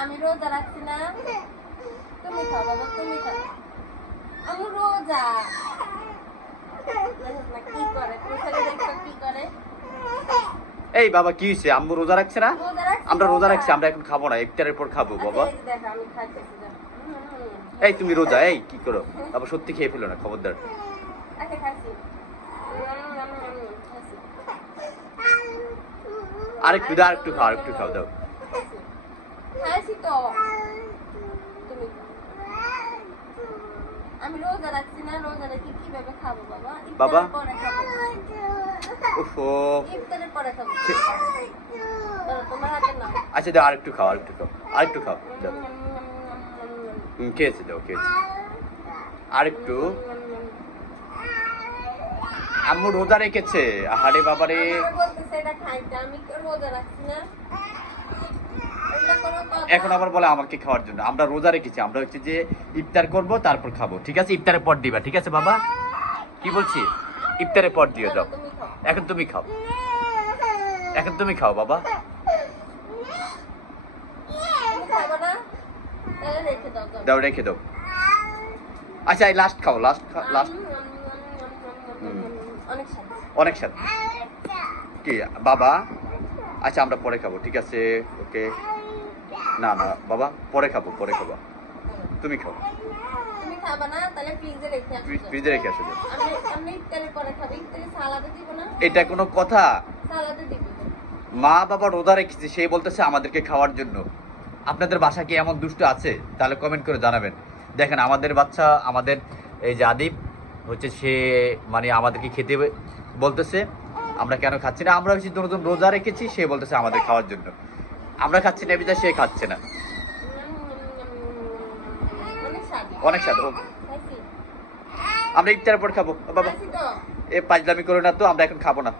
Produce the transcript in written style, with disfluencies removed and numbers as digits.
আমি রোজা রাখছি না, তুমি খাও বাবা, তুমি খাও। আমি রোজা কি করে, কি করে? এই বাবা কি হয়েছে? আম্মু রোজা রাখছে না? আমরা রোজা রাখছি, আমরা এখন খাবো না, ইফতারের পর খাবো বাবা। এই তুমি রোজা, এই কি করো বাবা? সত্যি খেয়ে ফেলো না, খবরদার। আরেকটু দাও, আরেকটু খাও, আরেকটু খাও, দাও। আমি রোজা রাখছি না, রোজা রেখে কিভাবে খাবো বাবা? বাবা পরে খাবো, ওফো, ইফতারের পরে খাবো। তোমার হাতে না। আচ্ছা দাও, আরেকটু খাও, আরেকটু খাও, আরেকটু খাও, দাও। খেয়েছে, দাও, খেয়েছে। আরেকটু। আম্মু রোজা রেখেছে, আহারে বাবারে। এখন আবার বলে আমাকে খাওয়ার জন্য। আমরা রোজা রেখেছি, আমরা হচ্ছে যে ইফতার করব, তারপর খাবো, ঠিক আছে? ইফতারের পর দিবা, ঠিক আছে বাবা? কি বলছি? ইফতারের পর দিও, যাও। এখন তুমি খাও, এখন তুমি খাও বাবা। দাও, রেখে দাও। আচ্ছা এই লাস্ট খাও, লাস্ট লাস্ট। অনেক স্বাদ কি বাবা? আচ্ছা আমরা পরে খাবো, ঠিক আছে? ওকে। না না বাবা, পরে খাবো, পরে খাবো। তুমি খাও। তুমি খাবা না? তাহলে ফ্রিজে রেখে আসো। ফ্রিজে রেখে আসো। আমি ইফতারের পরে খাবো। ইফতারে সালাদে দিব না? এটা কোনো কথা? সালাদে দিব। মা বাবা রোজা রেখেছে, সে বলতেছে আমাদেরকে খাওয়ার জন্য। আপনাদের বাসা কি এমন দুষ্ট আছে? তাহলে কমেন্ট করে জানাবেন। দেখেন আমাদের বাচ্চা, আমাদের এই যে আদিব হচ্ছে, সে মানে আমাদেরকে খেতে বলতেছে, আমরা কেন খাচ্ছি না? আমরা হচ্ছে নতুন রোজা রেখেছি, সে বলতেছে আমাদের খাওয়ার জন্য। আমরা খাচ্ছি না, বিধায় সে খাচ্ছে না। অনেক স্বাদ। আমরা ইফতারের পর খাবো বাবা। এ পাঁচলামি করো না তো, আমরা এখন খাবো না।